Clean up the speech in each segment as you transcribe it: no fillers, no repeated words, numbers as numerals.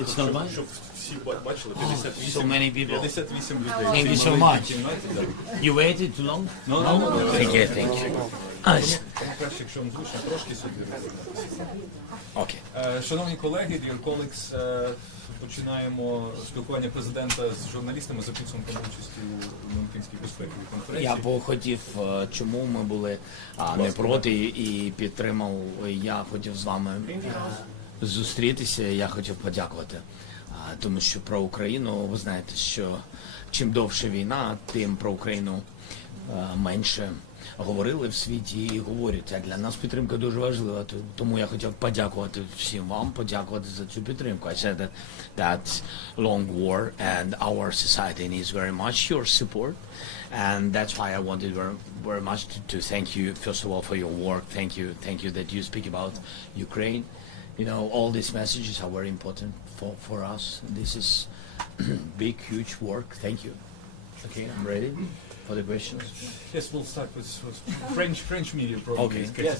It's not much. Щоб всі бачили, So many people. 58 людей. Thank you so much. You waited too long? No. Thank you, thank you. Краще, якщо вам зручно, трошки сюди. Okay. Шановні колеги, dear colleagues, починаємо спілкування президента з журналістами за підсумками участі у Мюнхенській безпековій конференції. Я б хотів, чому ми були не проти і підтримав, я хотів з вами зустрітися, я хотів подякувати. Тому що про Україну, ви знаєте, що чим довше війна, тим про Україну менше говорили в світі і говорять. А для нас підтримка дуже важлива, тому я хотів подякувати всім вам, подякувати за цю підтримку. I said that long war and our society needs very much your support, and that's why I wanted very much to thank you, first of all, for your work. Thank you that you speak about Ukraine. You know, all these messages are very important for us. This is big, huge work. Thank you. Okay, I'm ready for the questions. Yes, we'll start with French media probably. Okay. Yes.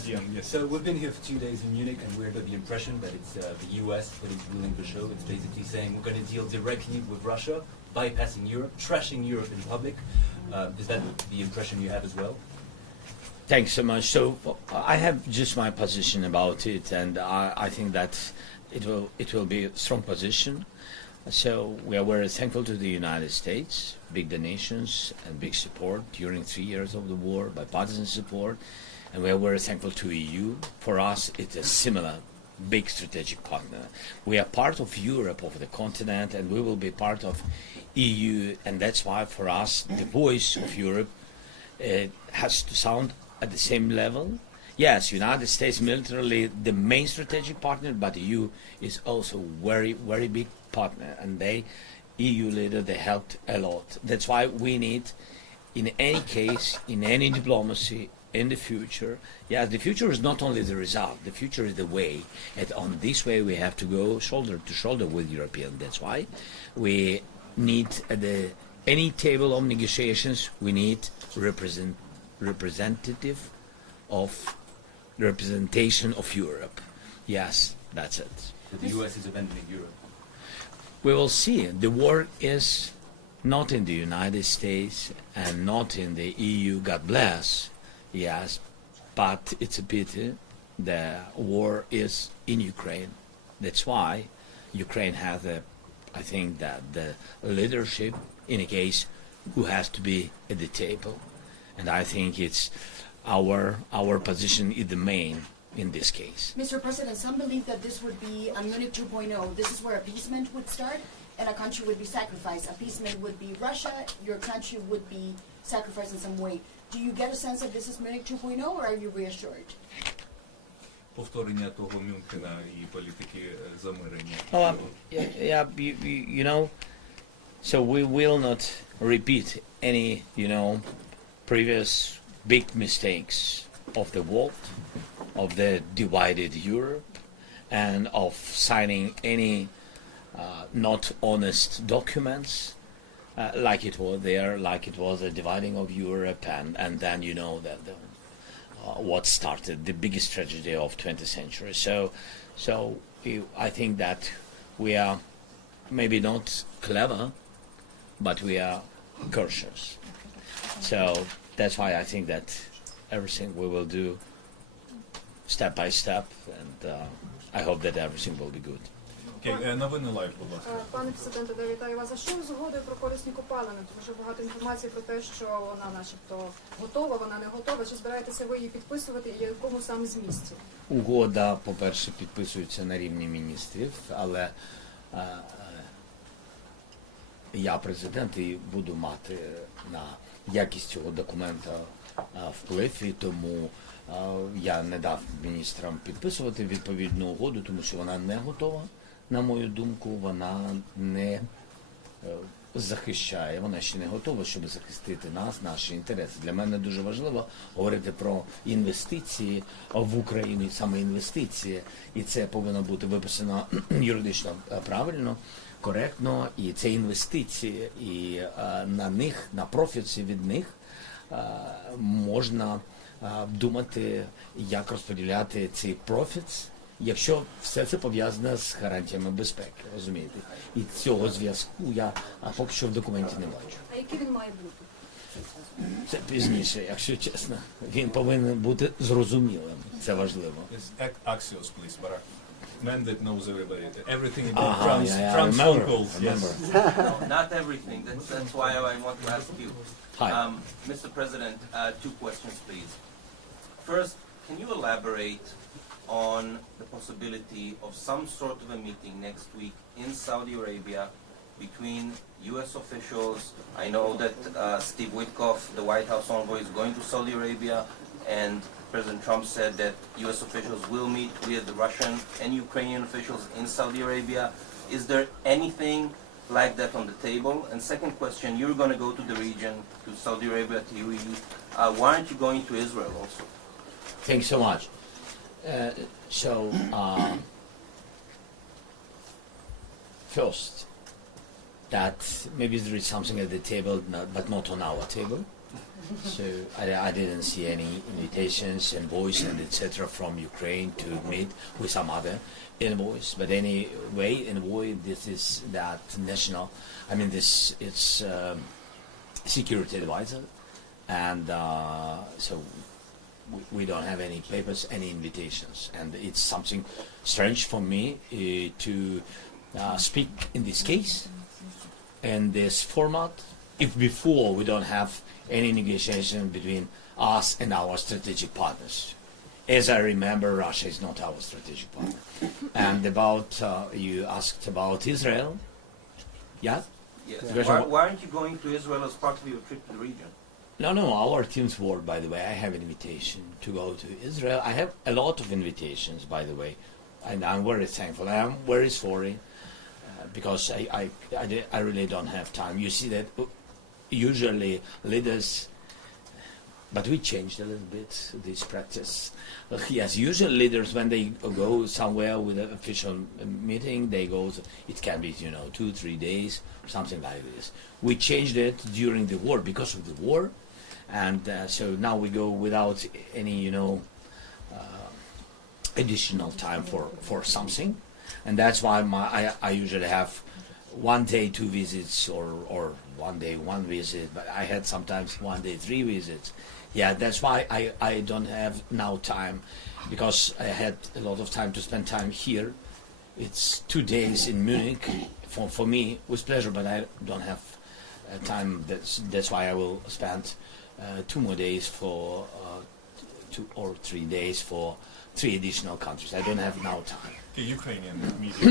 So we've been here for 2 days in Munich, and we're under the impression that it's the US that is ruling the show. It's basically saying we're going to deal directly with Russia, bypassing Europe, trashing Europe in public. Is that the impression you have as well? Thanks so much. So I have just my position about it, and I think that it will be a strong position. So we are very thankful to the United States, big donations and big support during 3 years of the war, bipartisan support, and we are very thankful to EU. For us, it's a similar big strategic partner. We are part of Europe, of the continent, and we will be part of EU, and that's why for us the voice of Europe has to sound at the same level. Yes, United States militarily the main strategic partner, but EU is also very, very big partner, and EU leader, they helped a lot. That's why we need, in any case, in any diplomacy, in the future, yes, the future is not only the result, the future is the way, and on this way we have to go shoulder to shoulder with European. That's why we need at any table of negotiations, we need representation of Europe. Yes, that's it. That the US is abandoning Europe. We will see. The war is not in the United States and not in the EU, God bless, yes, but it's a pity. The war is in Ukraine. That's why Ukraine has I think that the leadership in a case who has to be at the table. And I think it's our position is the main in this case. Mr. President, some believe that this would be a Munich 2.0. This is where appeasement would start and a country would be sacrificed. Appeasement would be Russia, your country would be sacrificed in some way. Do you get a sense that this is Munich 2.0 or are you reassured? Повторення того Мюнхена і політики замирення. You know, so we will not repeat any, previous big mistakes of the world, of the divided Europe, and of signing any not honest documents, like it was there, like it was a dividing of Europe, and then that what started the biggest tragedy of 20th century. So I think that we are maybe not clever, but we are cautious. So that's why I think that everything we will do step by step, and I hope that everything will be good. Окей, новини лайв, будь ласка. Пане президенте, я вітаю вас. А що ви згодою про корисні копалини? Тому що багато інформації про те, що вона начебто готова, вона не готова. Чи збираєтеся ви її підписувати і в якому саме змісті? Угода, по-перше, підписується на рівні міністрів, але я президент і буду мати на якість цього документа вплив, і тому я не дав міністрам підписувати відповідну угоду, тому що вона не готова. На мою думку, вона не захищає, вона ще не готова, щоб захистити нас, наші інтереси. Для мене дуже важливо говорити про інвестиції в Україну, саме інвестиції, і це повинно бути виписано юридично правильно, коректно, і це інвестиції, і на них, на профіці від них можна думати, як розподіляти ці профіц якщо все це пов'язане з гарантіями безпеки, розумієте? І цього зв'язку я поки що в документі не бачу. А який він має бути? Це пізніше, якщо чесно. Він повинен бути зрозумілим, це важливо. It's Axios, please, Barak. Man that knows everybody. Everything about Ага, я trans phone remember, calls. Yes. remember. No, not everything. That's why I want to ask you. Hi. Mr. President, two questions, please. First, can you elaborate on the possibility of some sort of a meeting next week in Saudi Arabia between U.S. officials? I know that Steve Witkoff, the White House envoy, is going to Saudi Arabia, and President Trump said that U.S. officials will meet with the Russian and Ukrainian officials in Saudi Arabia. Is there anything like that on the table? And second question, you're going to go to the region, to Saudi Arabia, to UAE. Why aren't you going to Israel also? Thanks so much. First, that maybe there is something at the table, but not on our table. So I didn't see any invitations, envoys, and etc. from Ukraine to meet with some other envoys. But anyway, envoy, this is that national. I mean, it's security advisor, and so we don't have any papers, any invitations, and it's something strange for me to speak in this case, in this format, if before we don't have any negotiation between us and our strategic partners. As I remember, Russia is not our strategic partner. And about, you asked about Israel, yeah? Yes. Because Why aren't you going to Israel as part of your trip to the region? No, our team's work, by the way, I have an invitation to go to Israel. I have a lot of invitations, by the way, and I'm very thankful. I am very sorry, because I really don't have time. You see that usually leaders, but we changed a little bit this practice. Yes, usually leaders, when they go somewhere with an official meeting, they go, it can be, 2-3 days, something like this. We changed it during the war because of the war, and so now we go without any, additional time for something, and that's why I usually have 1 day 2 visits, or 1 day 1 visit, but I had sometimes 1 day 3 visits. Yeah, that's why I don't have now time, because I had a lot of time to spend time here. It's 2 days in Munich for me with pleasure, but I don't have time. That's why I will spend 2 more days for 2 or 3 days for 3 additional countries. I don't have now time. The Ukrainian media.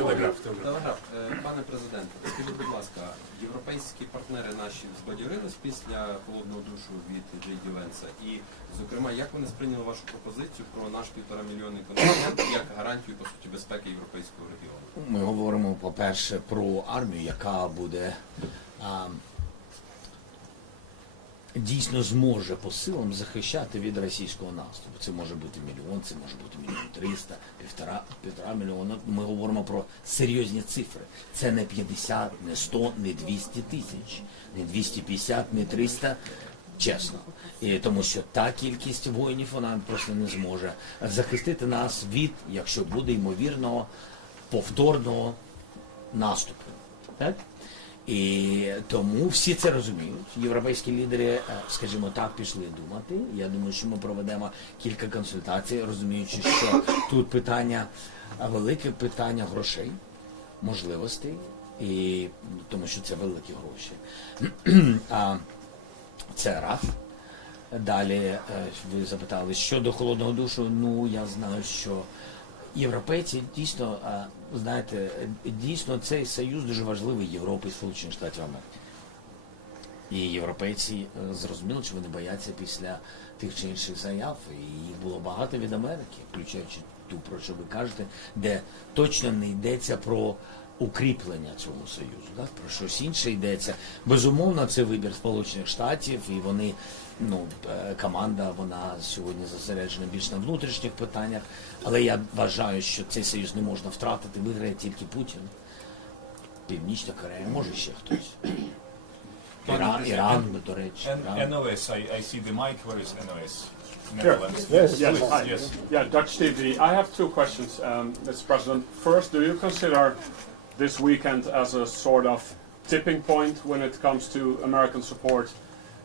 Telegraph. Телеграф. Пане президенте, скажіть, будь ласка, європейські партнери наші збадьорились після холодного душу від Джей Ді Венса? І, зокрема, як вони сприйняли вашу пропозицію про наш 1,5 мільйонний контингент як гарантію, по суті, безпеки європейського регіону? Ми говоримо, по-перше, про армію, яка буде дійсно зможе по силам захищати від російського наступу. Це може бути 1 мільйон, це може бути 1,3 мільйона, 1,5 мільйона. Ми говоримо про серйозні цифри. Це не 50, не 100, не 200 тисяч, не 250, не 300, чесно. І тому що та кількість воїнів, вона просто не зможе захистити нас від, якщо буде ймовірного, повторного наступу. Так? І тому всі це розуміють. Європейські лідери, скажімо так, пішли думати. Я думаю, що ми проведемо кілька консультацій, розуміючи, що тут питання, велике питання грошей, можливостей, і тому що це великі гроші. Це раз. Далі ви запитали, щодо холодного душу, я знаю, що європейці дійсно, знаєте, дійсно цей союз дуже важливий Європи і Сполучених Штатів Америки. І європейці зрозуміли, що вони бояться після тих чи інших заяв. І їх було багато від Америки, включаючи ту, про що ви кажете, де точно не йдеться про укріплення цього союзу, так? Про щось інше йдеться. Безумовно, це вибір Сполучених Штатів, і вони, команда, вона сьогодні зосереджена більш на внутрішніх питаннях, але я вважаю, що цей союз не можна втратити, виграє тільки Путін, Північна Корея, може ще хтось. Iran, до речі. And NOS, I see the mic. Where is NOS? Here. Netherlands. Yes, hi. Yes. Yeah, Dutch TV. I have two questions, Mr. President. First, do you consider this weekend as a sort of tipping point when it comes to American support?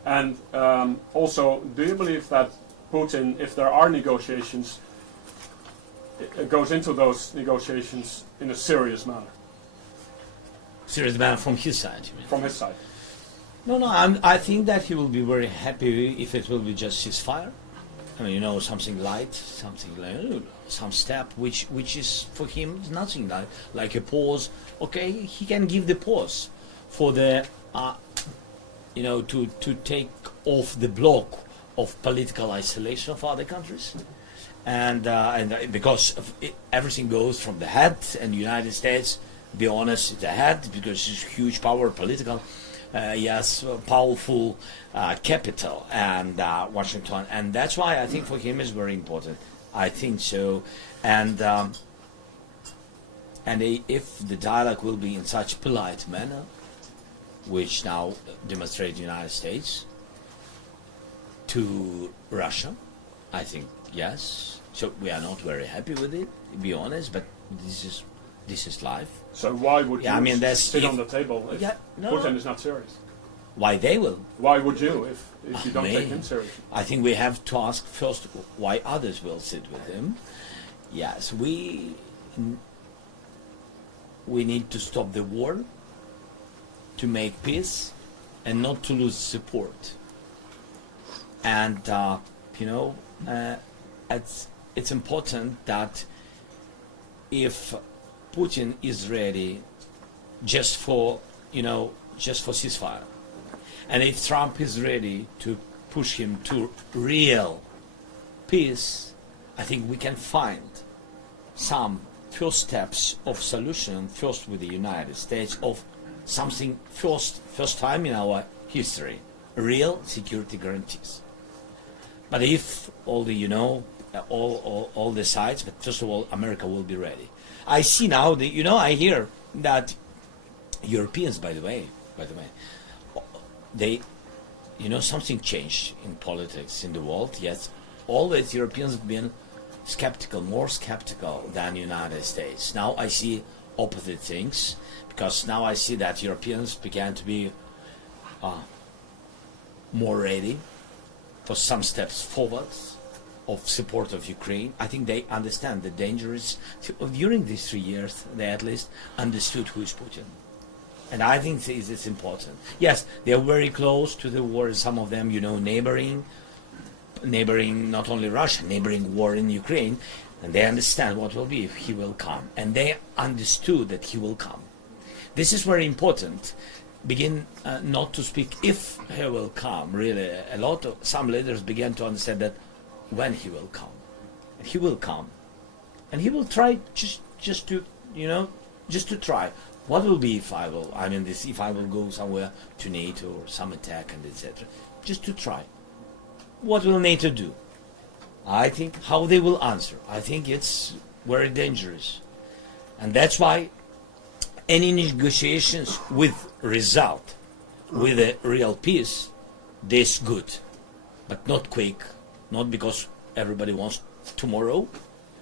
And also, do you believe that Putin, if there are negotiations, goes into those negotiations in a serious manner? Serious man from his side, you mean? From his side? No, I think that he will be very happy if it will be just ceasefire. I mean, something light, something like some step, which is for him is nothing like a pause. Okay, he can give the pause for the, to take off the block of political isolation of other countries, and because everything goes from the head, and the United States, be honest, the head because it's huge power, political. Powerful capital and Washington, and that's why I think for him is very important. I think so, and if the dialogue will be in such polite manner, which now demonstrate the United States to Russia, I think yes. So we are not very happy with it, to be honest, but this is life. So why would you sit on the table if Putin is not serious? Why they will? Why would you if you don't take him seriously? I think we have to ask first why others will sit with him. Yes, we need to stop the war, to make peace, and not to lose support. And it's important that if Putin is ready just for ceasefire, and if Trump is ready to push him to real peace, I think we can find some first steps of solution, first with the United States, of something first time in our history, real security guarantees. But if all the all the sides, but first of all, America will be ready. I see now I hear that Europeans, by the way, they, something changed in politics in the world. Yes, always Europeans have been more skeptical than United States. Now I see opposite things, because now I see that Europeans began to be more ready for some steps forwards of support of Ukraine. I think they understand the dangers. During these 3 years, they at least understood who is Putin. And I think this is important. Yes, they are very close to the war, some of them, neighboring not only Russia, neighboring war in Ukraine, and they understand what will be if he will come. And they understood that he will come. This is very important. Begin not to speak if he will come, really. Some leaders began to understand that when he will come. He will come. And he will try just to try. What will be if I will go somewhere to NATO or some attack and etc. Just to try. What will NATO do? I think how they will answer. I think it's very dangerous. And that's why any negotiations with result, with a real peace, this good. But not quick. Not because everybody wants tomorrow.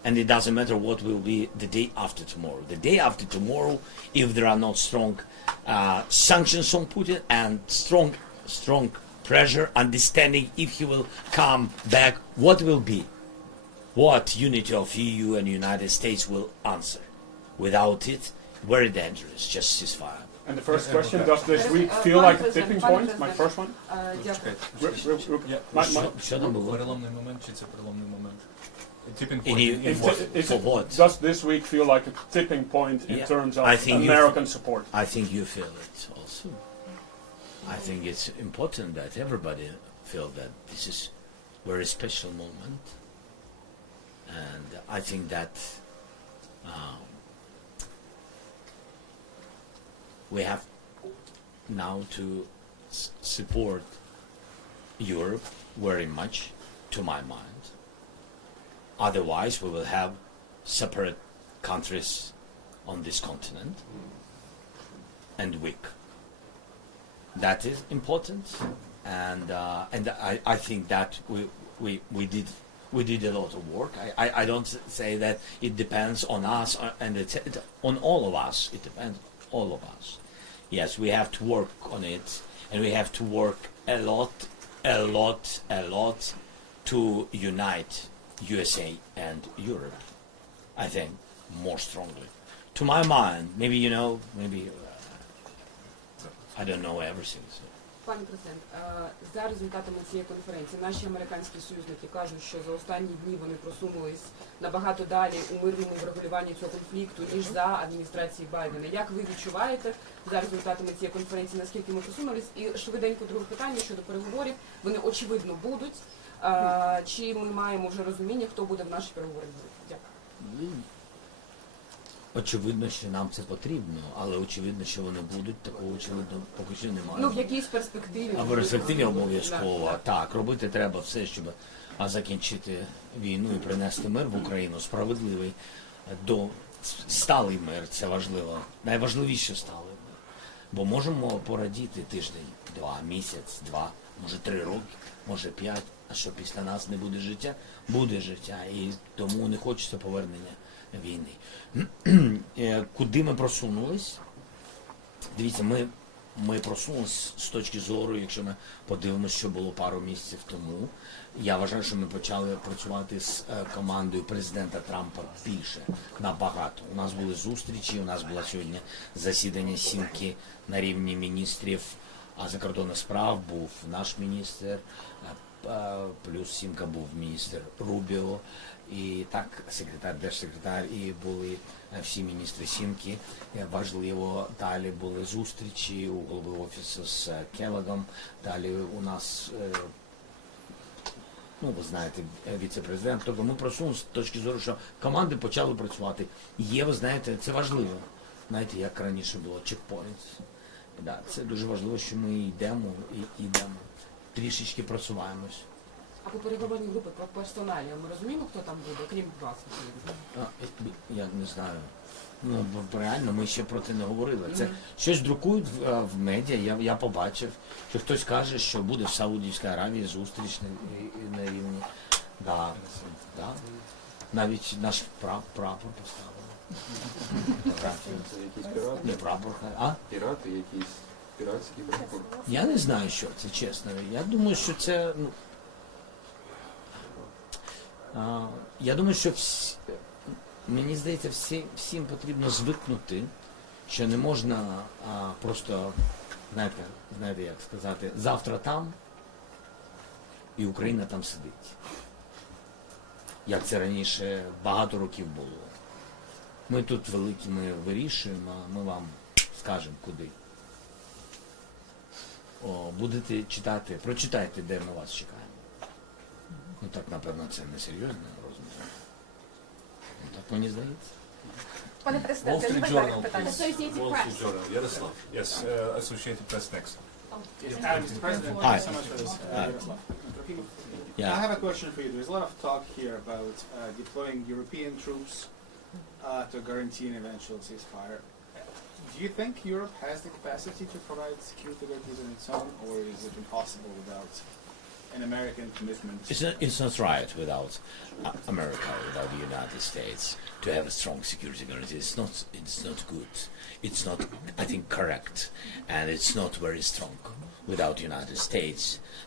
And it doesn't matter what will be the day after tomorrow. The day after tomorrow, if there are not strong sanctions on Putin and strong pressure, understanding if he will come back, what will be? What unity of EU and United States will answer? Without it, very dangerous, just ceasefire. And the first question, does this week feel like a tipping point? My first one? Переломний момент чи це переломний момент? Tipping point. For what? Does this week feel like a tipping point in terms of American support? I think you feel it also. I think it's important that everybody feel that this is a very special moment. And I think that we have now to support Europe very much, to my mind. Otherwise, we will have separate countries on this continent and weak. that is important, and I think that we did a lot of work. I don't say that it depends on us and on all of us. It depends on all of us. Yes, we have to work on it, and we have to work a lot to unite USA and Europe. I think more strongly. To my mind, maybe I don't know everything. So. Пане президент, за результатами цієї конференції наші американські союзники кажуть, що за останні дні вони просунулись набагато далі у мирному врегулюванні цього конфлікту, ніж за адміністрації Байдена. Як ви відчуваєте за результатами цієї конференції, наскільки ми просунулись? І швиденько друге питання щодо переговорів. Вони очевидно будуть. Чи ми маємо вже розуміння, хто буде в нашій переговорі? Дякую. Очевидно, що нам це потрібно, але очевидно, що вони будуть, такого очевидно поки що немає. Ну, в якійсь перспективі. А в перспективі обов'язково. Так, робити треба все, щоб закінчити війну і принести мир в Україну, справедливий, сталий мир, це важливо. Найважливіше сталий мир. Бо можемо порадіти тиждень, 2, місяць, 2, може 3 роки, може 5, а що після нас не буде життя? Буде життя, і тому не хочеться повернення війни. Куди ми просунулись? Дивіться, ми просунулись з точки зору, якщо ми подивимося, що було пару місяців тому. Я вважаю, що ми почали працювати з командою президента Трампа більше, набагато. У нас були зустрічі, у нас було сьогодні засідання сімки на рівні міністрів закордонних справ, був наш міністр, плюс сімка був міністр Рубіо, і так, секретар, держсекретар, і були всі міністри сімки. Важливо, далі були зустрічі у голови офісу з Келлогом, далі у нас, ви знаєте, віце-президент. Тобто ми просунулися з точки зору, що команди почали працювати. Є, ви знаєте, це важливо. Знаєте, як раніше було, чекпоінт. Да, це дуже важливо, що ми йдемо і йдемо. Трішечки просуваємось. А по переговорній групі, по персоналі, ми розуміємо, хто там буде, крім вас? Я не знаю. Реально, ми ще про це не говорили. Це щось друкують в медіа, я побачив, що хтось каже, що буде в Саудівській Аравії зустріч на рівні. Да. Навіть наш прапор поставили. Якісь пірати? Не прапор, Пірати, якісь піратські прапор? Я не знаю, що це, чесно. Я думаю, що це, я думаю, що мені здається, всім потрібно звикнути, що не можна просто, знаєте, як сказати, завтра там і Україна там сидить. Як це раніше багато років було. Ми тут великі, ми вирішуємо, ми вам скажемо куди. Будете читати, прочитайте, де ми вас чекаємо. Так, напевно, це не серйозно, розумію. Так мені здається. Пане президенте, Wall Street Journal, питання. Associated Press. Ярослав. Yes, Associated Press next. Mr. President, Hi. thank you so much for this. Yeah. I have a question for you. There's a lot of talk here about deploying European troops to guarantee an eventual ceasefire. Do you think Europe has the capacity to provide security guarantees on its own, or is it impossible without an American commitment? It's not right without America, without the United States, to have a strong security guarantee. It's not good. It's not, I think, correct, and it's not very strong without the United States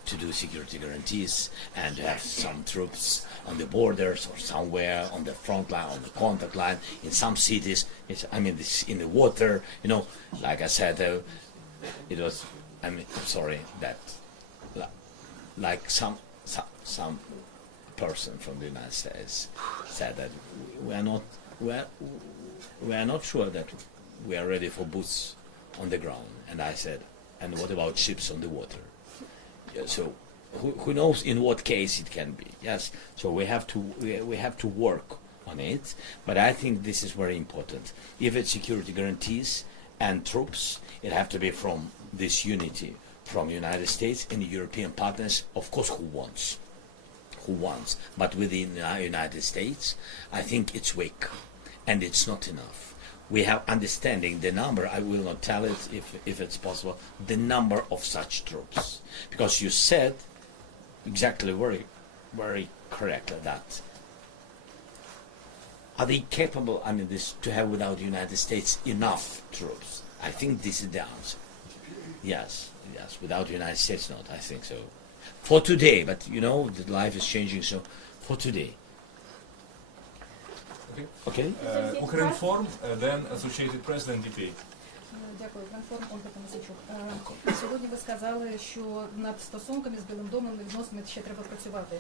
to do security guarantees and to have some troops on the borders or somewhere on the front line, on the contact line, in some cities. This in the water, like I said, it was, I'm sorry that, like some person from the United States said that we are not sure that we are ready for boots on the ground. And I said, and what about ships on the water? Yeah, so who knows in what case it can be? Yes. So we have to work on it. But I think this is very important. If it's security guarantees and troops, it have to be from this unity, from United States and the European partners, of course, who wants. But within the United States, I think it's weak, and it's not enough. we have understanding the number. I will not tell it if it's possible. The number of such troops, because you said exactly very correctly that. Are they capable, I mean, this to have without the United States enough troops? I think this is the answer. Yes, without the United States, not. I think so. For today, but you know, the life is changing, so for today. Okay? Укрінформ, then Associated Press, then debate. Дякую. Конформ Ольга Томасичук. Сьогодні ви сказали, що над стосунками з Білим домом і відносинами ще треба працювати.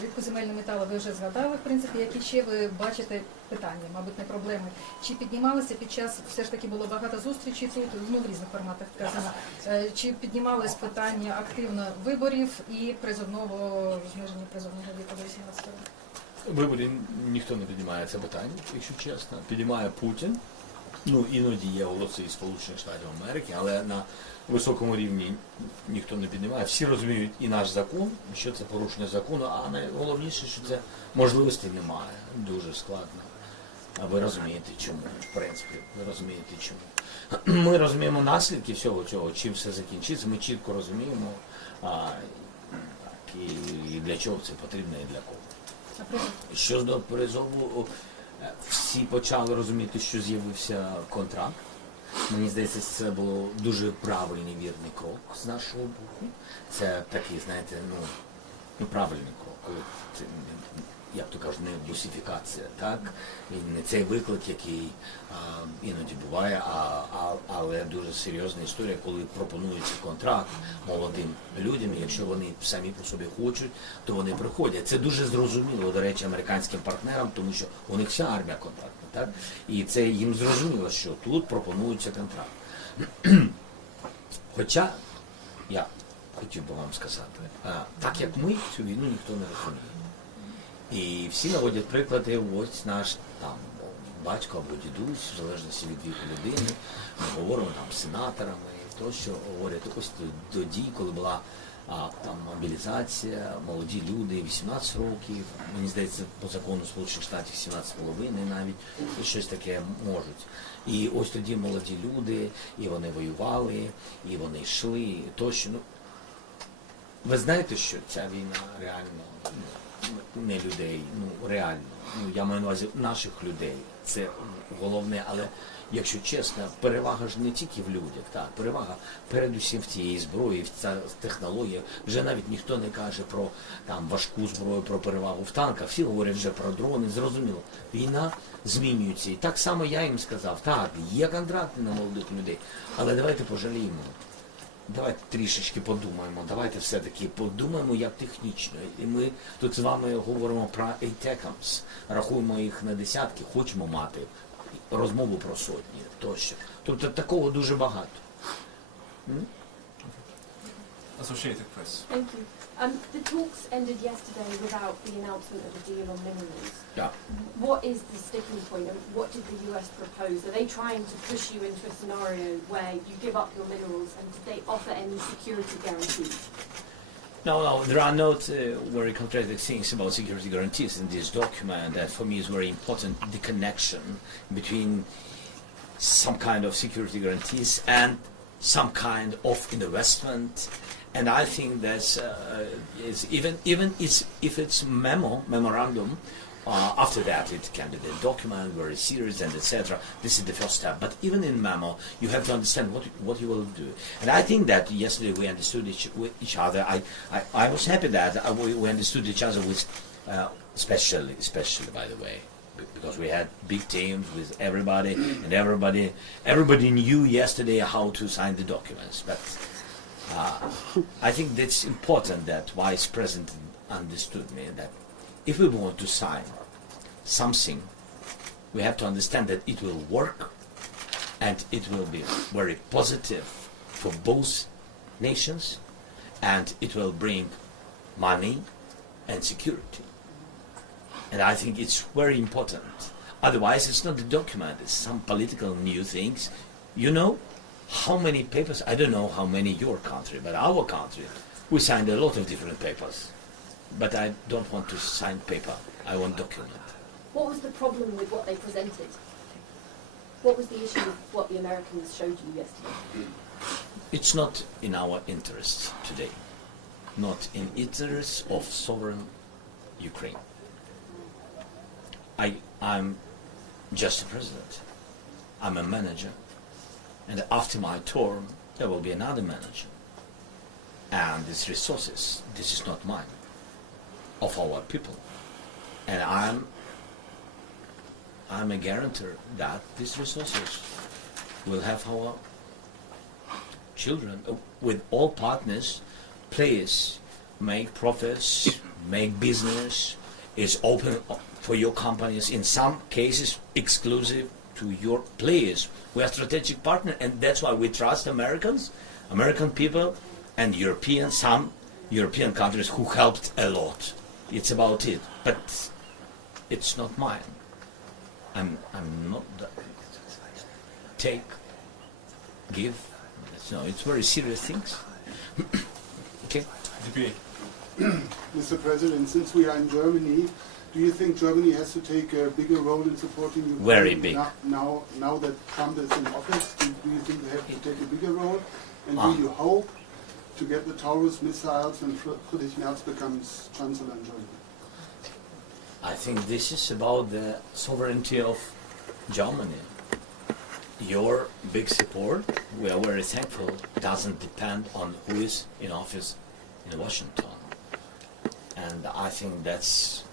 Рідкоземельні метали ви вже згадали, в принципі, які ще ви бачите питання, мабуть, не проблеми. Чи піднімалися під час, все ж таки було багато зустрічей тут, ну, в різних форматах вказано, чи піднімалось питання активно виборів і призовного, зниження призовного віку до 18 років? Виборів ніхто не піднімає це питання, якщо чесно. Піднімає Путін. Ну, іноді є голоси із Сполучених Штатів Америки, але на високому рівні ніхто не піднімає. Всі розуміють і наш закон, що це порушення закону, а найголовніше, що це можливості немає. Дуже складно. А ви розумієте чому, в принципі, ви розумієте чому. Ми розуміємо наслідки всього цього, чим все закінчиться, ми чітко розуміємо, і для чого це потрібно і для кого. Щодо призову, всі почали розуміти, що з'явився контракт. Мені здається, це було дуже правильний, вірний крок з нашого боку. Це такий, знаєте, ну правильний крок. Це, як то кажуть, не бусифікація, так? І не цей виклик, який іноді буває, але дуже серйозна історія, коли пропонується контракт молодим людям, і якщо вони самі по собі хочуть, то вони приходять. Це дуже зрозуміло, до речі, американським партнерам, тому що у них вся армія контрактна, так? І це їм зрозуміло, що тут пропонується контракт. Хоча, я хотів би вам сказати, так як ми, цю війну ніхто не розуміє. І всі наводять приклади, ось наш там батько або дідусь, в залежності від віку людини, ми говоримо там з сенаторами, то, що говорять, ось до дій, коли була там мобілізація, молоді люди, 18 років, мені здається, по закону Сполучених Штатів 17,5 навіть, і щось таке можуть. І ось тоді молоді люди, і вони воювали, і вони йшли, і тощо. Ну, ви знаєте, що ця війна реально, не людей, ну реально, я маю на увазі наших людей, це головне, але якщо чесно, перевага ж не тільки в людях, так, перевага передусім в тієї зброї, в ця технологія, вже навіть ніхто не каже про там важку зброю, про перевагу в танках, всі говорять вже про дрони, зрозуміло, війна змінюється, і так само я їм сказав, так, є контракти на молодих людей, але давайте пожаліємо. Давайте трішечки подумаємо, давайте все-таки подумаємо, як технічно. І ми тут з вами говоримо про ATACMS, рахуємо їх на десятки, хочемо мати розмову про сотні тощо. Тобто такого дуже багато. Associated Press. Thank you. The talks ended yesterday without the announcement of a deal on minerals. Yeah. What is the sticking point and what did the US propose? Are they trying to push you into a scenario where you give up your minerals and did they offer any security guarantees? No, there are not very contradictory things about security guarantees in this document. That for me is very important, the connection between some kind of security guarantees and some kind of investment. And I think that's even if it's memorandum, after that it can be the document, very serious and etc. This is the first step. But even in memo, you have to understand what you will do. And I think that yesterday we understood each other. I was happy that we understood each other with, especially by the way, because we had big teams with everybody, and everybody knew yesterday how to sign the documents. But I think that's important that Vice President understood me, that if we want to sign something, we have to understand that it will work and it will be very positive for both nations and it will bring money and security. And I think it's very important. Otherwise, it's not the document, it's some political new things. You know, how many papers, I don't know how many your country, but our country, we signed a lot of different papers. But I don't want to sign paper, I want document. What was the problem with what they presented? What was the issue with what the Americans showed you yesterday? It's not in our interest today, not in interest of sovereign Ukraine. I'm just a president. I'm a manager, and after my term there will be another manager. And these resources, this is not mine, of our people, and I'm a guarantor that these resources will have our children, with all partners. Please make profits, make business, is open for your companies, in some cases exclusive to your players. We are strategic partner, and that's why we trust Americans, American people, and Europeans, some European countries who helped a lot. It's about it, but it's not mine. I'm not take, give. No, it's very serious things. Okay. Mr. President, since we are in Germany, do you think Germany has to take a bigger role in supporting Ukraine? Very big. Now that Trump is in office, do you think they have to take a bigger role? And do you hope to get the Taurus missiles when Friedrich Merz becomes Chancellor in Germany? I think this is about the sovereignty of Germany. Your big support, we are very thankful, doesn't depend on who is in office in Washington. And I think that's,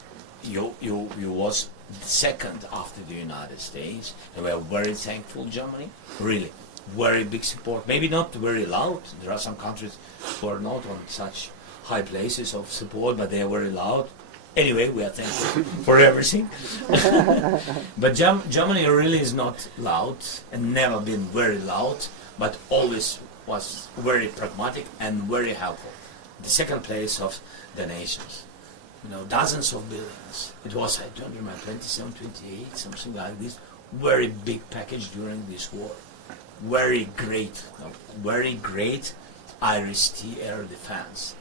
you was second after the United States, and we are very thankful, Germany, really, very big support. Maybe not very loud, there are some countries who are not on such high places of support, but they are very loud. Anyway, we are thankful for everything. But Germany really is not loud, and never been very loud, but always was very pragmatic and very helpful. The second place of the nations. You know, dozens of billions. It was, I don't remember, 27, 28, something like this. Very big package during this war. Very great Irish-T air defense.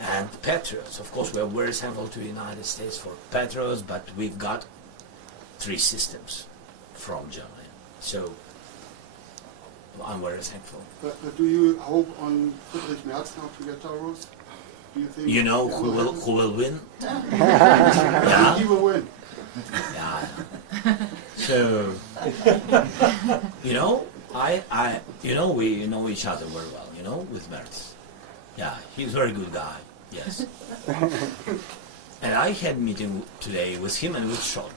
And Patriots, of course, we are very thankful to the United States for Patriots, but we've got 3 systems from Germany. So I'm very thankful. But do you hope on Friedrich Merz now to get Taurus? Do you think? You know who will win? Yeah. He will win. Yeah. So you know, we know each other very well. You know, with Merz. Yeah, he's a very good guy. Yes. And I had a meeting today with him and with Scholz.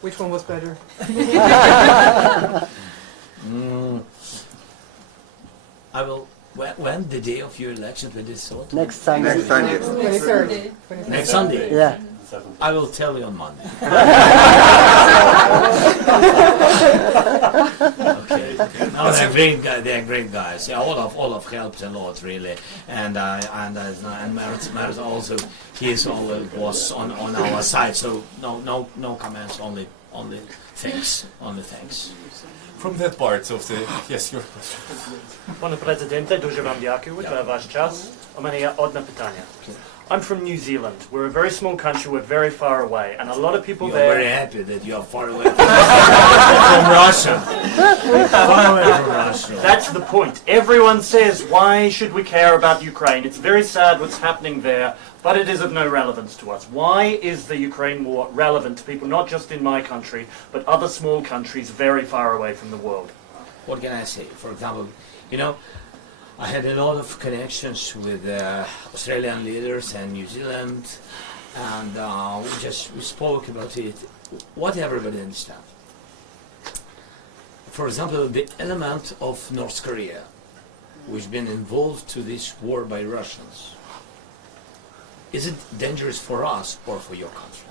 Which one was better? I will. When the day of your election, 23rd? Next Sunday. Next Sunday. 23rd. Next Sunday? Yeah. I will tell you on Monday. Okay. No, they're great guys. They're great guys. Yeah, Olaf helped a lot, really, and Merz also. He is always was on our side. So no comments. Only thanks. Only thanks. From that part of the yes, your question. Panie prezydencie, дуже вам дякую за ваш час. У мене є одне питання. I'm from New Zealand. We're a very small country. We're very far away, and a lot of people You're there. very happy that you are far away from Russia. Far away from Russia. That's the point. Everyone says, why should we care about Ukraine? It's very sad what's happening there, but it is of no relevance to us. Why is the Ukraine war relevant to people, not just in my country, but other small countries very far away from the world? What can I say? For example, you know, I had a lot of connections with Australian leaders and New Zealand, and we spoke about it. What everybody understands. For example, the element of North Korea, which been involved to this war by Russians. Is it dangerous for us or for your country?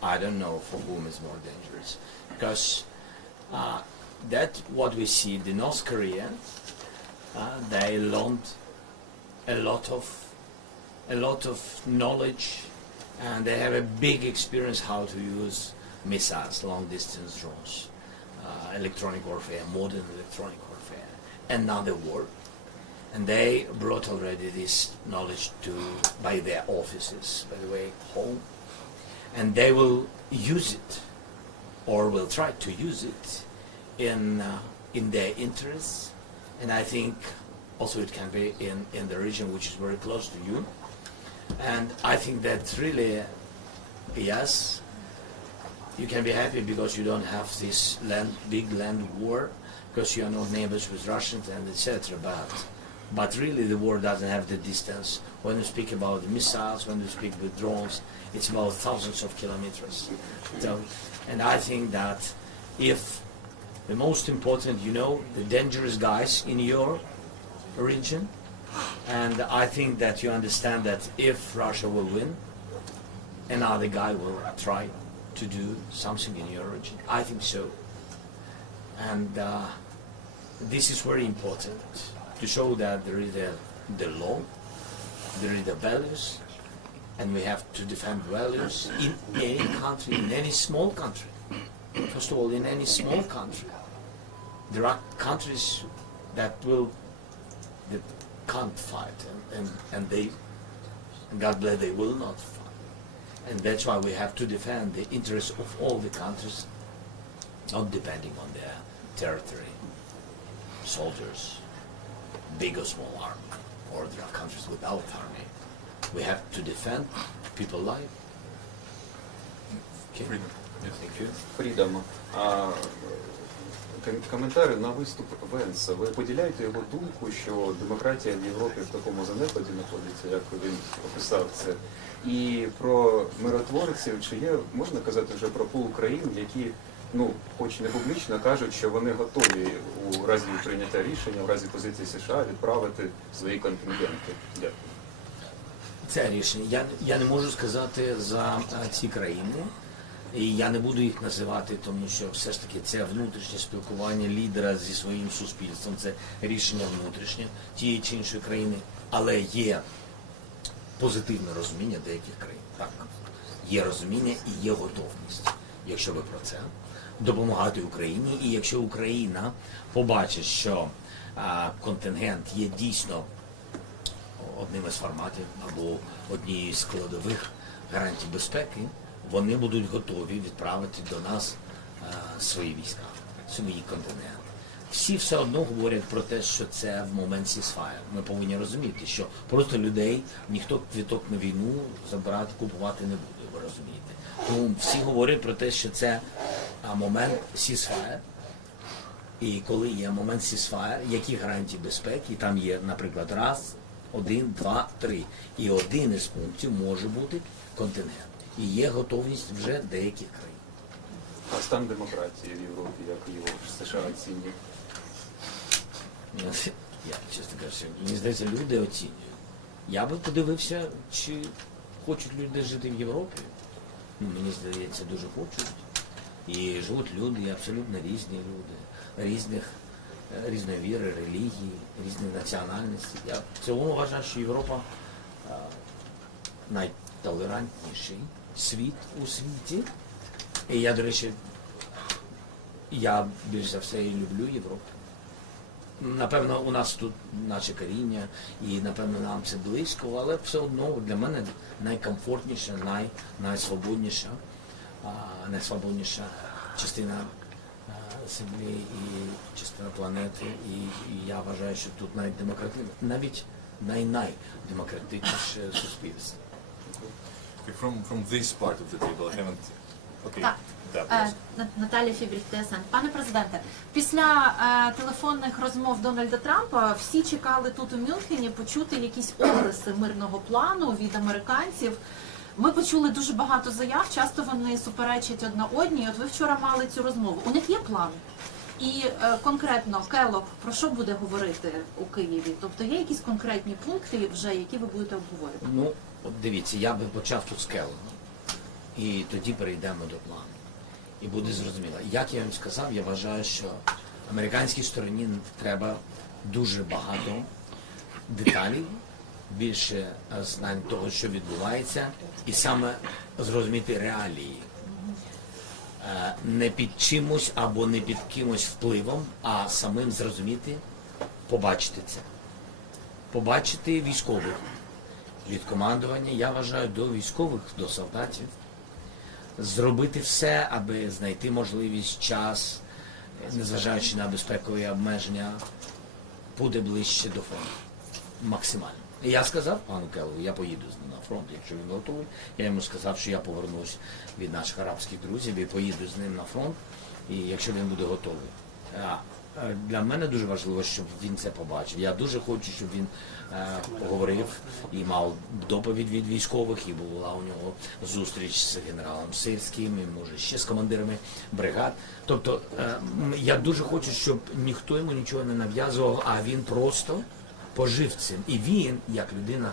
I don't know for whom is more dangerous, because that what we see, the North Koreans. They learned a lot of knowledge, and they have a big experience how to use missiles, long-distance drones, electronic warfare, modern electronic warfare, another war. And they brought already this knowledge by their offices, by the way, home, and they will use it or will try to use it in their interests. And I think also it can be in the region which is very close to you. And I think that really, yes, you can be happy because you don't have this big land war, because you are not neighbors with Russians and etc. But really the war doesn't have the distance. When you speak about missiles, when you speak with drones, it's about thousands of kilometers. So, and I think that if the most important, you know, the dangerous guys in your region, and I think that you understand that if Russia will win, another guy will try to do something in your region. I think so. And this is very important to show that there is the law, there is the values, and we have to defend values in any country, in any small country. First of all, in any small country, there are countries that can't fight, and they, God bless, they will not fight. And that's why we have to defend the interests of all the countries, not depending on their territory, soldiers, big or small army, or there are countries without army. We have to defend people's life. Okay. Freedom. Yes. Thank you. Freedom. Коментарі на виступ Венса. Ви поділяєте його думку, що демократія в Європі в такому занепаді знаходиться, як він описав це? І про миротворців, чи є, можна казати вже про пул країн, які, ну, хоч не публічно, кажуть, що вони готові у разі прийняття рішення, в разі позиції США відправити свої контингенти? Дякую. Це рішення. Я не можу сказати за ці країни. І я не буду їх називати, тому що все ж таки це внутрішнє спілкування лідера зі своїм суспільством, це рішення внутрішнє тієї чи іншої країни, але є позитивне розуміння деяких країн. Так, є розуміння і є готовність, якщо ви про це, допомагати Україні. І якщо Україна побачить, що контингент є дійсно одним із форматів або однією з складових гарантій безпеки, вони будуть готові відправити до нас свої війська, свої контингенти. Всі все одно говорять про те, що це в момент ceasefire. Ми повинні розуміти, що просто людей ніхто квіток на війну забирати, купувати не буде, ви розумієте. Тому всі говорять про те, що це момент ceasefire. І коли є момент ceasefire, які гарантії безпеки, і там є, наприклад, раз, 1, 2, 3. І один із пунктів може бути контингент. І є готовність вже деяких країн. А стан демократії в Європі, як його в США оцінює? Я, чесно кажучи, мені здається, люди оцінюють. Я би подивився, чи хочуть люди жити в Європі. Мені здається, дуже хочуть. І живуть люди, абсолютно різні люди, різної віри, релігії, різних національностей. Я в цілому вважаю, що Європа найтолерантніший світ у світі. І я, до речі, я більш за все і люблю Європу. Напевно, у нас тут наше коріння, і, напевно, нам це близько, але все одно для мене найкомфортніша, найсвободніша частина землі і частина планети. І я вважаю, що тут навіть найдемократичніше суспільство. From this part of the table, I haven't... Okay. Так. Наталія Фібріх-ТСН. Пане президенте, після телефонних розмов Дональда Трампа всі чекали тут у Мюнхені почути якісь обриси мирного плану від американців. Ми почули дуже багато заяв, часто вони суперечать одна одній. От ви вчора мали цю розмову. У них є план? І конкретно Келлог про що буде говорити у Києві? Тобто є якісь конкретні пункти вже, які ви будете обговорювати? Ну, от дивіться, я би почав тут з Келлога. І тоді перейдемо до плану. І буде зрозуміло. Як я вам сказав, я вважаю, що американській стороні треба дуже багато деталей, більше знань того, що відбувається, і саме зрозуміти реалії. Не під чимось або не під кимось впливом, а самим зрозуміти, побачити це. Побачити військових від командування, я вважаю, до військових, до солдатів. зробити все, аби знайти можливість, час, незважаючи на безпекові обмеження, буде ближче до фронту. Максимально. І я сказав пану Келлогу, я поїду з ним на фронт, якщо він готовий. Я йому сказав, що я повернусь від наших арабських друзів і поїду з ним на фронт, і якщо він буде готовий. Для мене дуже важливо, щоб він це побачив. Я дуже хочу, щоб він поговорив і мав доповідь від військових, і була у нього зустріч з генералом Сирським, і може ще з командирами бригад. Тобто я дуже хочу, щоб ніхто йому нічого не нав'язував, а він просто пожив цим. І він, як людина,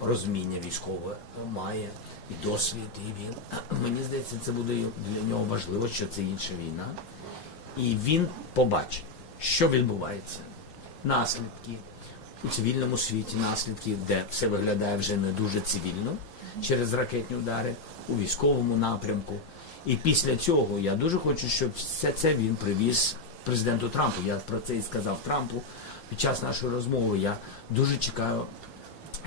розуміння військове має, і досвід, і він. Мені здається, це буде для нього важливо, що це інша війна. І він побачить, що відбувається. Наслідки у цивільному світі, наслідки, де все виглядає вже не дуже цивільно, через ракетні удари, у військовому напрямку. І після цього я дуже хочу, щоб все це він привіз президенту Трампу. Я про це і сказав Трампу під час нашої розмови. Я дуже чекаю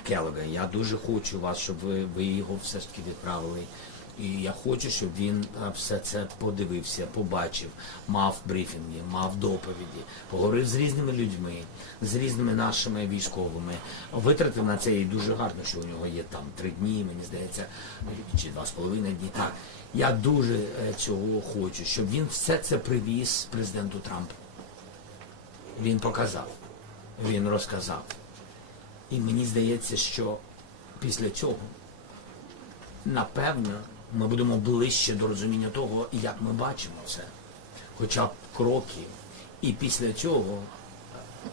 Келлога, я дуже хочу вас, щоб ви його все ж таки відправили. І я хочу, щоб він все це подивився, побачив, мав брифінги, мав доповіді, поговорив з різними людьми, з різними нашими військовими. Витратив на це і дуже гарно, що у нього є там 3 дні, мені здається, чи 2,5 дні. Так, я дуже цього хочу, щоб він все це привіз президенту Трампу. Він показав, він розказав. І мені здається, що після цього, напевно, ми будемо ближче до розуміння того, як ми бачимо це. Хоча б кроки. І після цього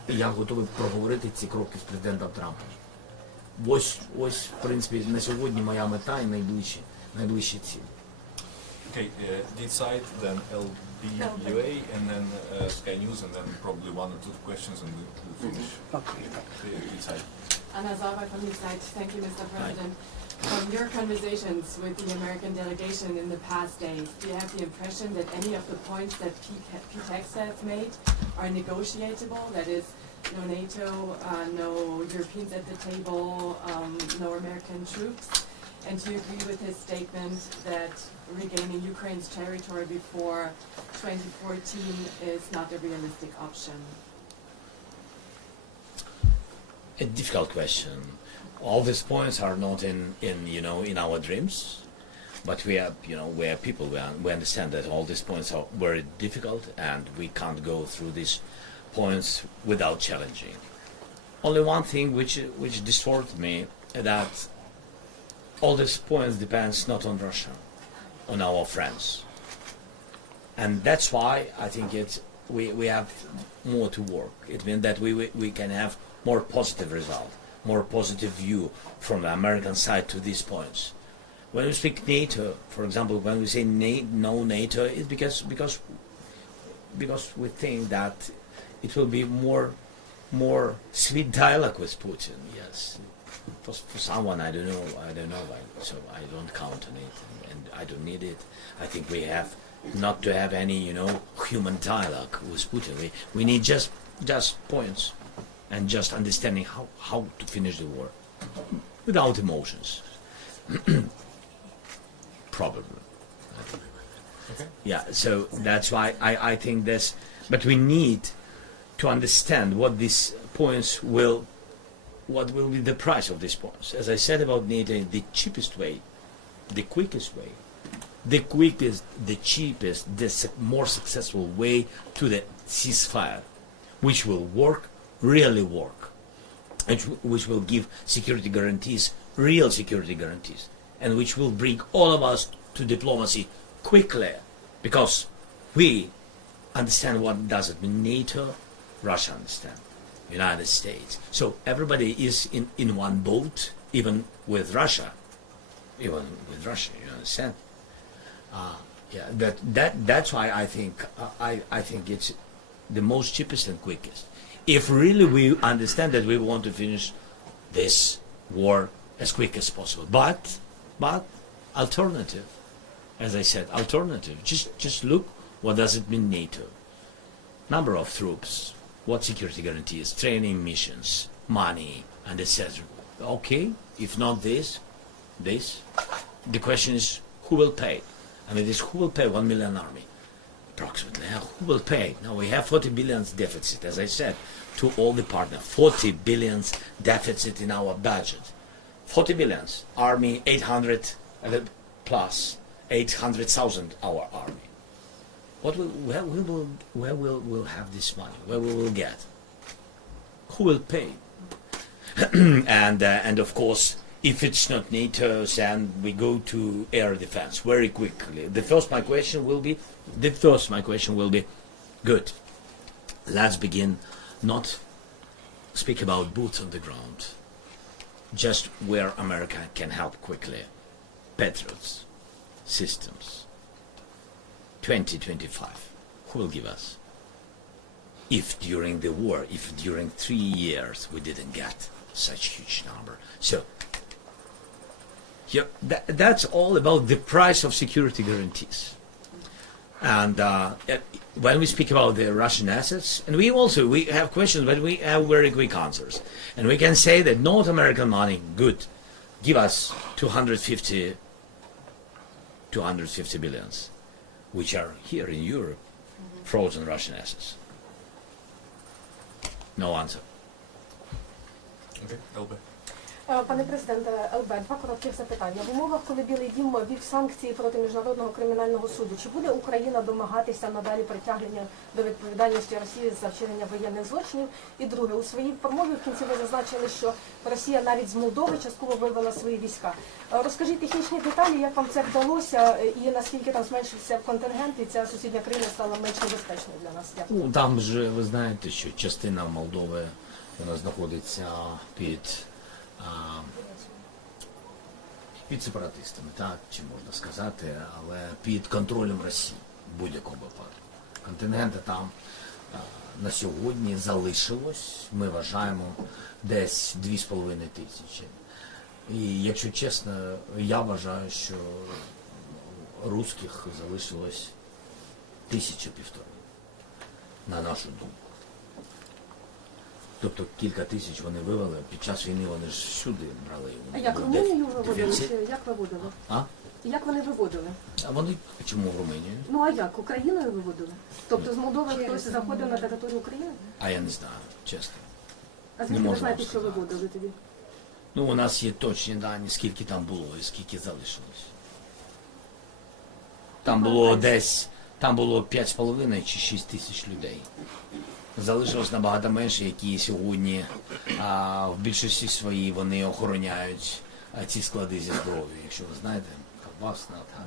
я готовий проговорити ці кроки з президентом Трампом. Ось, в принципі, на сьогодні моя мета і найближчі цілі. Okay, Deed then LBUA, and then Sky News, and then probably 1 or 2 questions, and we'll finish. Okay. Deed Anna Zaba from Deed. Thank you, Mr. President. From your conversations with the American delegation in the past days, do you have the impression that any of the points that PTEX has made are negotiable? That is, no NATO, no Europeans at the table, no American troops? And do you agree with his statement that regaining Ukraine's territory before 2014 is not a realistic option? A difficult question. All these points are not in our dreams, but we are people. We understand that all these points are very difficult, and we can't go through these points without challenging. Only one thing which distorted me, that all these points depends not on Russia, on our friends, and that's why I think we have more to work. It means that we can have more positive result, more positive view from the American side to these points. When we speak NATO, for example, when we say no NATO, it's because we think that it will be more sweet dialogue with Putin. Yes, for someone I don't know, so I don't count on it, and I don't need it. I think we have not to have any human dialogue with Putin. We need just points. And just understanding how to finish the war without emotions. Probably. Okay. Yeah, so that's why I think this, but we need to understand what these points what will be the price of these points. As I said about NATO, the cheapest way, the quickest way, the cheapest, the more successful way to the ceasefire, which will really work, and which will give security guarantees, real security guarantees, and which will bring all of us to diplomacy quickly, because we understand what does it mean. NATO, Russia understand, United States. So everybody is in one boat, even with Russia, you understand. That's why I think it's the most cheapest and quickest. If really we understand that we want to finish this war as quick as possible. But alternative, as I said, alternative. Just look, what does it mean NATO? Number of troops, what security guarantees, training missions, money, and etc. Okay, if not this, the question is Who will pay? And it is who will pay 1 million army? Approximately. Who will pay? Now we have 40 billion deficit, as I said, to all the partners. 40 billion deficit in our budget. 40 billions. Army 800 plus 800,000 our army. Where will we'll have this money? Where we will get? Who will pay? And of course, if it's not NATO, then we go to air defense very quickly. The first my question will be, good. Let's begin not speak about boots on the ground, just where America can help quickly. Patriots, systems. 2025. Who will give us? If during the war, if during 3 years we didn't get such huge number. So here, that's all about the price of security guarantees. And when we speak about the Russian assets, and we have questions, but we have very quick answers. And we can say that North American money, good, give us 250 billions, which are here in Europe, frozen Russian assets. No answer. Okay, Elbe. Пане президенте, ЛБ, два коротких запитання. В умовах, коли Білий Дім ввів санкції проти Міжнародного кримінального суду, чи буде Україна домагатися надалі притягнення до відповідальності Росії за вчинення воєнних злочинів? І друге, у своїй промові в кінці ви зазначили, що Росія навіть з Молдови частково вивела свої війська. Розкажіть технічні деталі, як вам це вдалося і наскільки там зменшився контингент і ця сусідня країна стала менш небезпечною для нас? Дякую. Ну, там же ви знаєте, що частина Молдови вона знаходиться під сепаратистами, так, чи можна сказати, але під контролем Росії в будь-якому випадку. Контингента там на сьогодні залишилось, ми вважаємо, десь 2,5 тисячі. І якщо чесно, я вважаю, що русських залишилось 1,5 на нашу думку. Тобто кілька тисяч вони вивели, під час війни вони ж всюди брали. А як Румунію виводили? Як виводили? А? Як вони виводили? А вони чому в Румунію? Ну а як? Україною виводили? Тобто з Молдови хтось заходив на територію України? А я не знаю, чесно. А звідки ви знаєте, що виводили тоді? Ну, у нас є точні дані, скільки там було і скільки залишилось. Там було десь, 5,5 чи 6 тисяч людей. Залишилось набагато менше, які сьогодні в більшості своїй вони охороняють ці склади зі зброєю. Якщо ви знаєте, Кавбасна, так,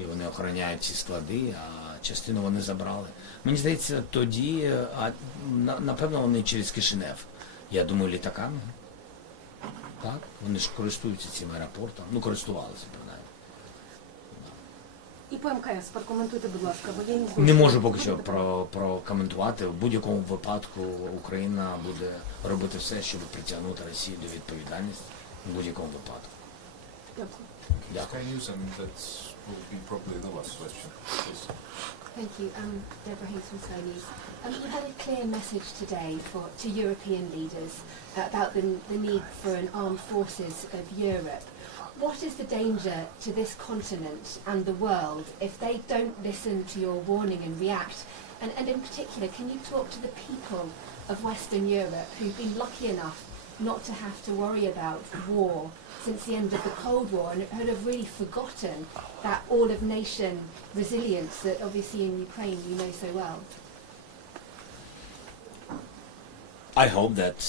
і вони охороняють ці склади, а частину вони забрали. Мені здається, тоді, напевно, вони через Кишинев, я думаю, літаками. Так, вони ж користуються цим аеропортом, ну, користувалися, принаймні. І по МКС прокоментуйте, будь ласка, бо я не можу поки що прокоментувати. В будь-якому випадку Україна буде робити все, щоб притягнути Росію до відповідальності в будь-якому випадку. Дякую. Дякую. That will be probably the last question. Please. Thank you. Deborah Hayes from Sky News. You had a clear message today to European leaders about the need for an armed forces of Europe. What is the danger to this continent and the world if they don't listen to your warning and react? And in particular, can you talk to the people of Western Europe who've been lucky enough not to have to worry about war since the end of the Cold War and who have really forgotten that all-of-nation resilience that obviously in Ukraine you know so well? I hope that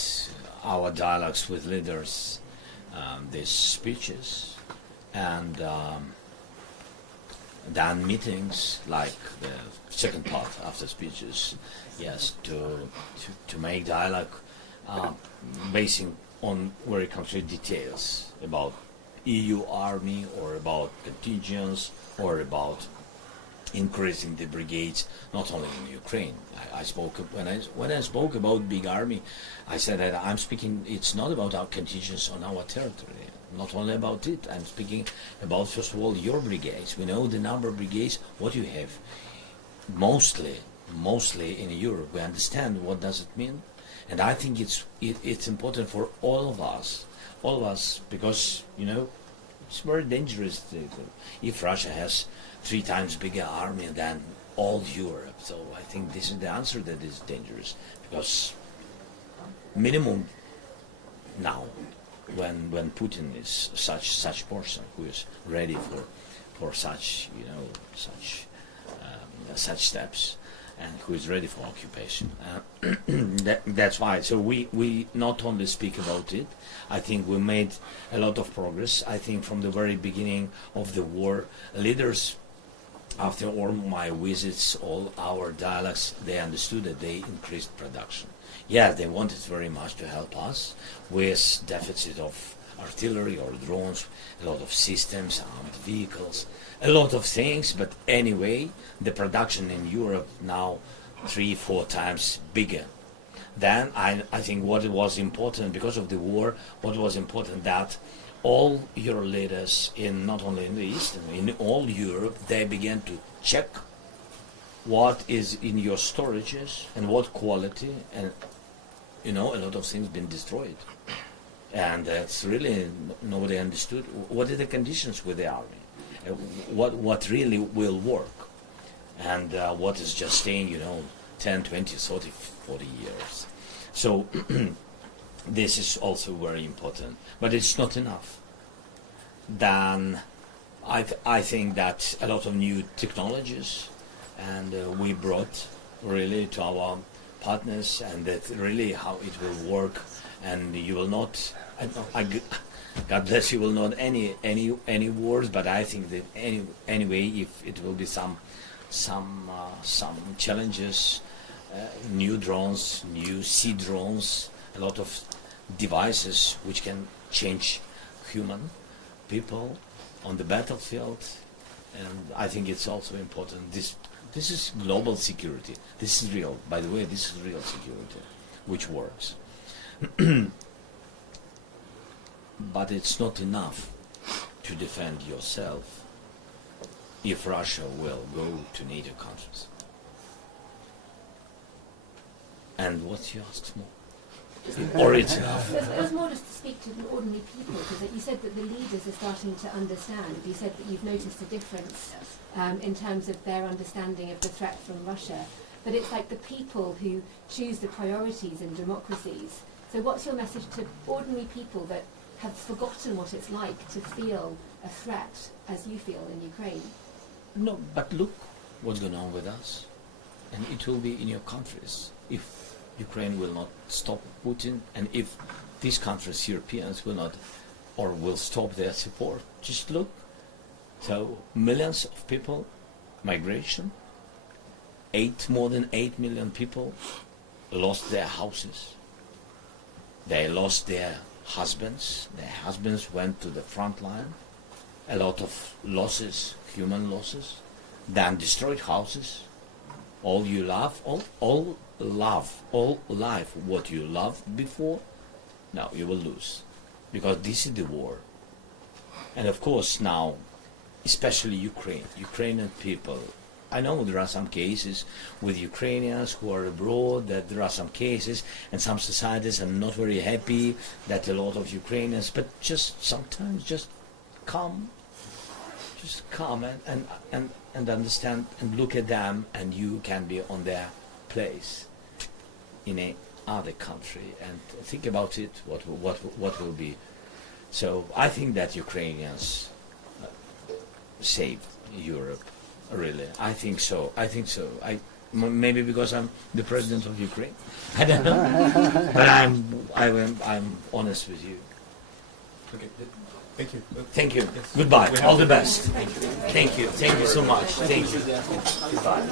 our dialogues with leaders, these speeches, and then meetings like the second part after speeches, yes, to make dialogue basing on very concrete details about EU army or about contingents or about increasing the brigades, not only in Ukraine. I spoke when I spoke about big army, I said that I'm speaking. It's not about our contingents on our territory. Not only about it. I'm speaking about first of all your brigades. We know the number of brigades. What you have, mostly in Europe. We understand what does it mean, and I think it's important for all of us, because It's very dangerous. If Russia has 3 times bigger army than all Europe, so I think this is the answer that is dangerous, because minimum now, when Putin is such person who is ready for such such steps, and who is ready for occupation. That's why. So we not only speak about it. I think we made a lot of progress. I think from the very beginning of the war, leaders, after all my visits, all our dialogues, they understood that they increased production. Yeah, they wanted very much to help us with deficit of artillery or drones, a lot of systems, armed vehicles, a lot of things, but anyway, the production in Europe now 3-4 times bigger. Then I think what was important, because of the war, what was important that all your leaders, in not only in the East, in all Europe, they began to check what is in your storages and what quality, and a lot of things been destroyed. And that's really, nobody understood what are the conditions with the army, what really will work, and what is just staying, 10, 20, 30, 40 years. So this is also very important, but it's not enough. Then I think that a lot of new technologies, and we brought really to our partners, and that really how it will work, and you will not, God bless you, will not any wars, but I think that anyway, if it will be some challenges, new drones, new sea drones, a lot of devices which can change human people on the battlefield, and I think it's also important. This is global security. This is real. By the way, this is real security, which works. But it's not enough to defend yourself if Russia will go to NATO countries. And what you asked more? Or it's enough? It was more just to speak to the ordinary people, because you said that the leaders are starting to understand. You said that you've noticed a difference in terms of their understanding of the threat from Russia. But it's like the people who choose the priorities in democracies. So what's your message to ordinary people that have forgotten what it's like to feel a threat as you feel in Ukraine? No, but look what's going on with us. And it will be in your countries if Ukraine will not stop Putin, and if these countries, Europeans, will not or will stop their support. Just look. So millions of people, migration, more than 8 million people lost their houses. They lost their husbands. Their husbands went to the front line. A lot of losses, human losses. Then destroyed houses. All you love, all life, what you loved before, now you will lose. Because this is the war. And of course now, especially Ukrainian people, I know there are some cases with Ukrainians who are abroad, that there are some cases, and some societies are not very happy that a lot of Ukrainians, but just sometimes just come and understand and look at them, and you can be on their place in a other country and think about it, what will be. So I think that Ukrainians saved Europe. Really, I think so. Maybe because I'm the president of Ukraine. I don't know. But I'm honest with you. Okay. Thank you. Thank you. Yes. Goodbye. All the best. Thank you. Thank you so much. Thank you. Goodbye.